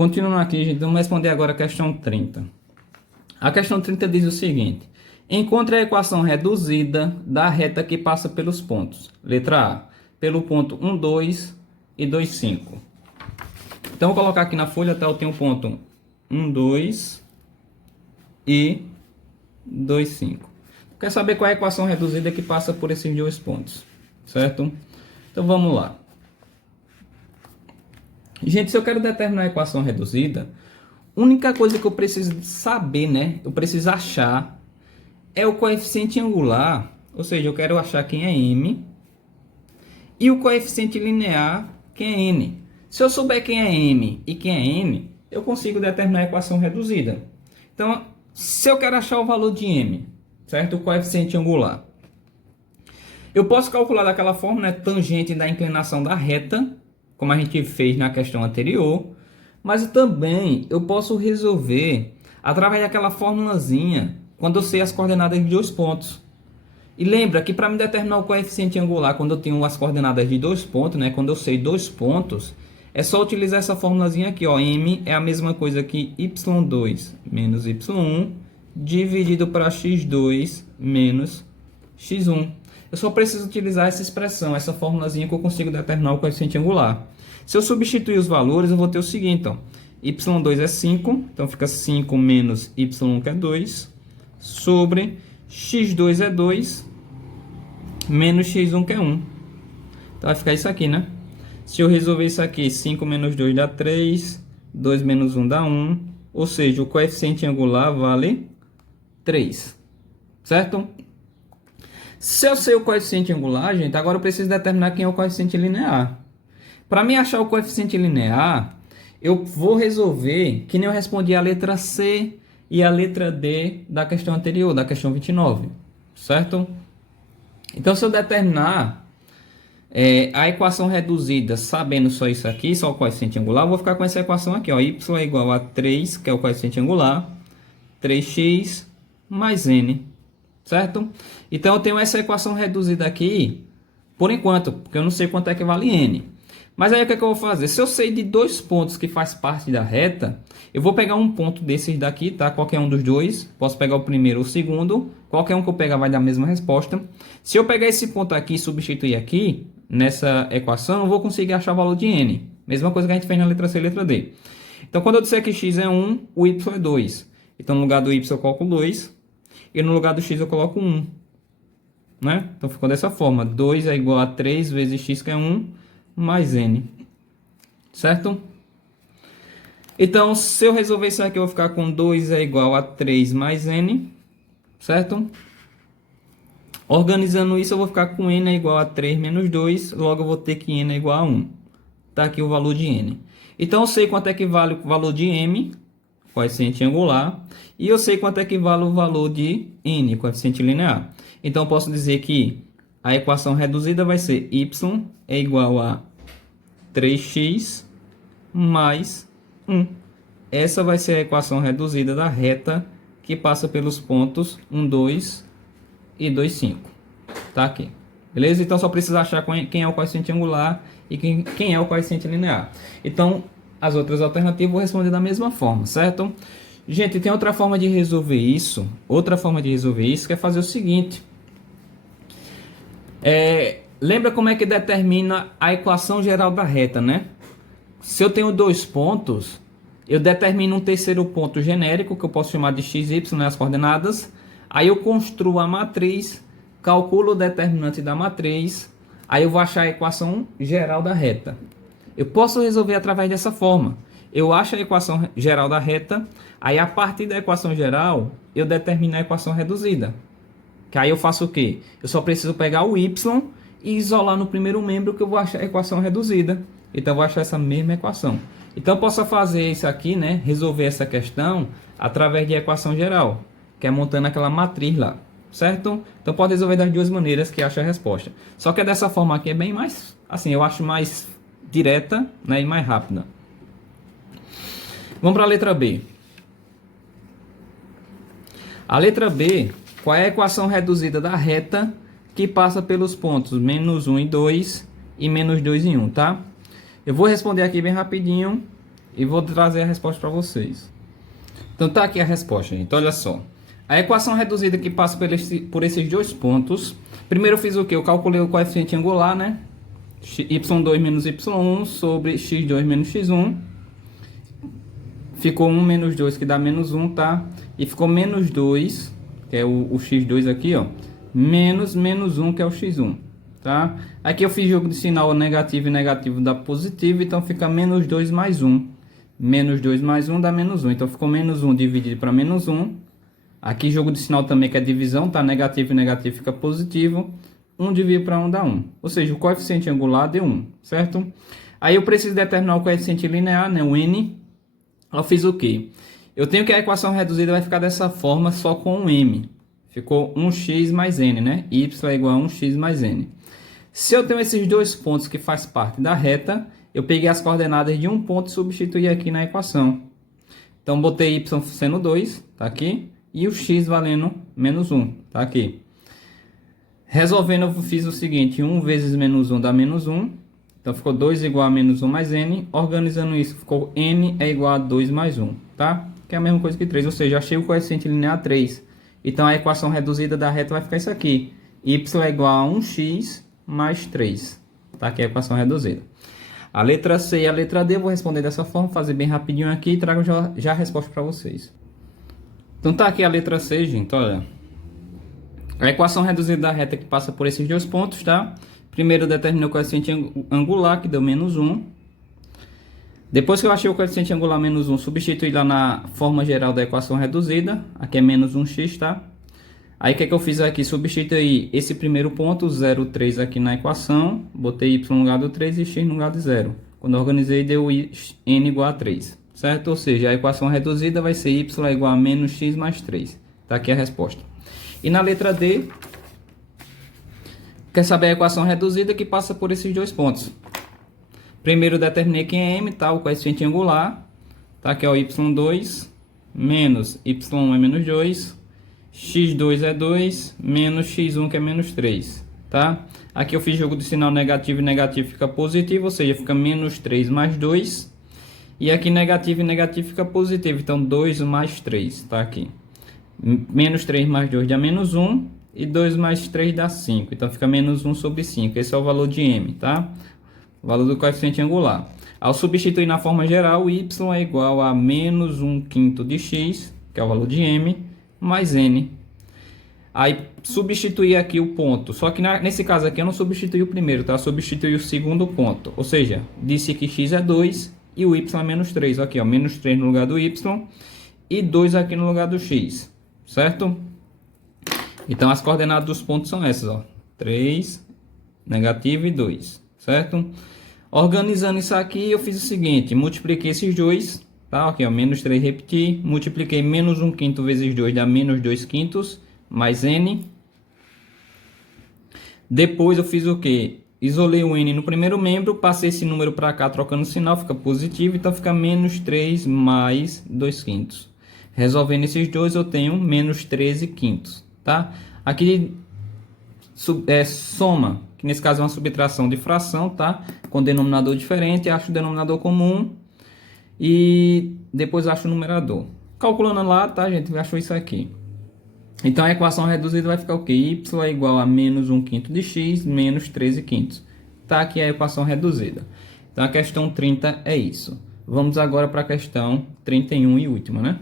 Continuando aqui, gente, vamos responder agora a questão 30. A questão 30 diz o seguinte: encontre a equação reduzida da reta que passa pelos pontos. Letra A, pelo ponto 1, 2 e 2, 5. Então, vou colocar aqui na folha, tá? Eu tenho o ponto 1, 2 e 2, 5. Quer saber qual é a equação reduzida que passa por esses dois pontos, certo? Então, vamos lá. Gente, se eu quero determinar a equação reduzida, a única coisa que eu preciso saber, né? Eu preciso achar é o coeficiente angular, ou seja, eu quero achar quem é m, e o coeficiente linear, quem é n. Se eu souber quem é m e quem é n, eu consigo determinar a equação reduzida. Então, se eu quero achar o valor de m, certo? O coeficiente angular, eu posso calcular daquela forma, né? Tangente da inclinação da reta, como a gente fez na questão anterior, mas também eu posso resolver através daquela formulazinha quando eu sei as coordenadas de dois pontos. E lembra que para me determinar o coeficiente angular, quando eu tenho as coordenadas de dois pontos, né, quando eu sei dois pontos, é só utilizar essa formulazinha aqui, ó, m é a mesma coisa que y2 menos y1 dividido para x2 menos x1. Eu só preciso utilizar essa expressão, essa formulazinha que eu consigo determinar o coeficiente angular. Se eu substituir os valores, eu vou ter o seguinte, ó, y2 é 5, então fica 5 menos y1 que é 2, sobre x2 é 2, menos x1 que é 1. Então vai ficar isso aqui, né? Se eu resolver isso aqui, 5 menos 2 dá 3, 2 menos 1 dá 1, ou seja, o coeficiente angular vale 3, certo? Se eu sei o coeficiente angular, gente, agora eu preciso determinar quem é o coeficiente linear. Para mim achar o coeficiente linear, eu vou resolver que nem eu respondi a letra C e a letra D da questão anterior, da questão 29, certo? Então, se eu determinar a equação reduzida sabendo só isso aqui, só o coeficiente angular, eu vou ficar com essa equação aqui, ó, y é igual a 3, que é o coeficiente angular, 3x mais n, certo? Então, eu tenho essa equação reduzida aqui, por enquanto, porque eu não sei quanto é que vale n. Mas aí o que é que eu vou fazer? Se eu sei de dois pontos que faz parte da reta, eu vou pegar um ponto desses daqui, tá? Qualquer um dos dois. Posso pegar o primeiro ou o segundo. Qualquer um que eu pegar vai dar a mesma resposta. Se eu pegar esse ponto aqui e substituir aqui, nessa equação, eu vou conseguir achar o valor de n. Mesma coisa que a gente fez na letra C e letra D. Então, quando eu disser que x é 1, o y é 2. Então, no lugar do y eu coloco 2. E no lugar do x eu coloco 1. Né? Então, ficou dessa forma. 2 é igual a 3 vezes x, que é 1. Mais n, certo? Então, se eu resolver isso aqui, eu vou ficar com 2 é igual a 3 mais n, certo? Organizando isso, eu vou ficar com n é igual a 3 menos 2, logo eu vou ter que n é igual a 1. Tá aqui o valor de n. Então, eu sei quanto é que vale o valor de m, coeficiente angular, e eu sei quanto é que vale o valor de n, coeficiente linear. Então, eu posso dizer que a equação reduzida vai ser y é igual a 3x mais 1. Essa vai ser a equação reduzida da reta que passa pelos pontos 1, 2 e 2, 5. Tá aqui. Beleza? Então, só precisa achar quem é o coeficiente angular e quem é o coeficiente linear. Então, as outras alternativas eu vou responder da mesma forma, certo? Gente, tem outra forma de resolver isso. Outra forma de resolver isso que é fazer o seguinte. Lembra como é que determina a equação geral da reta, né? Se eu tenho dois pontos, eu determino um terceiro ponto genérico, que eu posso chamar de x, y, né, as coordenadas. Aí eu construo a matriz, calculo o determinante da matriz, aí eu vou achar a equação geral da reta. Eu posso resolver através dessa forma. Eu acho a equação geral da reta, aí a partir da equação geral, eu determino a equação reduzida. Que aí eu faço o quê? Eu só preciso pegar o y e isolar no primeiro membro que eu vou achar a equação reduzida. Então eu vou achar essa mesma equação. Então eu posso fazer isso aqui, né? Resolver essa questão através de equação geral, que é montando aquela matriz lá, certo? Então pode resolver das duas maneiras que acha a resposta. Só que dessa forma aqui é bem mais, assim, eu acho mais direta, né, e mais rápida. Vamos para a letra B. A letra B, qual é a equação reduzida da reta que passa pelos pontos menos 1 e 2 e menos 2 e 1, tá? Eu vou responder aqui bem rapidinho e vou trazer a resposta para vocês. Então tá aqui a resposta, gente. Olha só. A equação reduzida que passa por esses dois pontos. Primeiro eu fiz o que? Eu calculei o coeficiente angular, né? y2 menos y1 sobre x2 menos x1. Ficou 1 menos 2, que dá menos 1, tá? E ficou menos 2, que é o x2 aqui, ó. Menos 1, que é o x1, tá? Aqui eu fiz jogo de sinal negativo e negativo dá positivo, então fica menos 2 mais 1. Menos 2 mais 1 dá menos 1. Então ficou menos 1 dividido para menos 1. Aqui jogo de sinal também, que é divisão, tá? Negativo e negativo fica positivo. 1 dividido para 1 dá 1. Ou seja, o coeficiente angular deu 1, certo? Aí eu preciso determinar o coeficiente linear, né? O n. Eu fiz o quê? Eu tenho que a equação reduzida vai ficar dessa forma, só com um m. Ficou 1x mais n, né? Y é igual a 1x mais n. Se eu tenho esses dois pontos que faz parte da reta, eu peguei as coordenadas de um ponto e substituí aqui na equação. Então, botei y sendo 2, tá aqui, e o x valendo menos 1, tá aqui. Resolvendo, eu fiz o seguinte, 1 vezes menos 1 dá menos 1. Então, ficou 2 igual a menos 1 mais n. Organizando isso, ficou n é igual a 2 mais 1, tá? Que é a mesma coisa que 3, ou seja, achei o coeficiente linear 3. Então, a equação reduzida da reta vai ficar isso aqui. Y é igual a 1x mais 3. Tá aqui a equação reduzida. A letra C e a letra D eu vou responder dessa forma, fazer bem rapidinho aqui e trago já a resposta para vocês. Então, tá aqui a letra C, gente, olha. A equação reduzida da reta que passa por esses dois pontos, tá? Primeiro eu determinei o coeficiente angular, que deu menos 1. Depois que eu achei o coeficiente angular menos 1, substituí lá na forma geral da equação reduzida. Aqui é menos 1x, tá? Aí o que é que eu fiz aqui? Substituí esse primeiro ponto, 0,3 aqui na equação. Botei y no lugar do 3 e x no lugar de 0. Quando eu organizei, deu n igual a 3. Certo? Ou seja, a equação reduzida vai ser y é igual a menos x mais 3. Tá aqui a resposta. E na letra D, quer saber a equação reduzida que passa por esses dois pontos. Primeiro determinei quem é m, tá? O coeficiente angular. Tá aqui é o y2 menos y1 é menos 2. x2 é 2 menos x1 que é menos 3. Tá? Aqui eu fiz jogo de sinal negativo e negativo fica positivo. Ou seja, fica menos 3 mais 2. E aqui negativo e negativo fica positivo. Então 2 mais 3. Tá aqui. Menos 3 mais 2 dá menos 1. E 2 mais 3 dá 5. Então fica menos 1 sobre 5. Esse é o valor de m, tá? O valor do coeficiente angular. Ao substituir na forma geral, y é igual a menos 1/5 de x, que é o valor de m, mais n. Aí substituir aqui o ponto. Só que nesse caso aqui eu não substituí o primeiro, tá? Eu substituí o segundo ponto. Ou seja, disse que x é 2 e o y é menos 3. Aqui, ó, menos 3 no lugar do y e 2 aqui no lugar do x. Certo? Então as coordenadas dos pontos são essas, ó. 3, negativo e 2, certo? Organizando isso aqui, eu fiz o seguinte, multipliquei esses dois, tá? Aqui, ó, menos 3 repetir, multipliquei menos 1/5 vezes 2 dá menos 2/5, mais n. Depois eu fiz o que? Isolei o n no primeiro membro, passei esse número para cá trocando o sinal, fica positivo, então fica menos 3 mais 2/5. Resolvendo esses dois eu tenho menos 13/5. Tá? Aqui soma, que nesse caso é uma subtração de fração, tá? Com denominador diferente, acho o denominador comum e depois acho o numerador. Calculando lá, tá, gente? Achou isso aqui. Então a equação reduzida vai ficar o quê? Y é igual a menos 1/5 de x menos 13/5. Tá aqui a equação reduzida. Então a questão 30 é isso. Vamos agora para a questão 31 e última, né?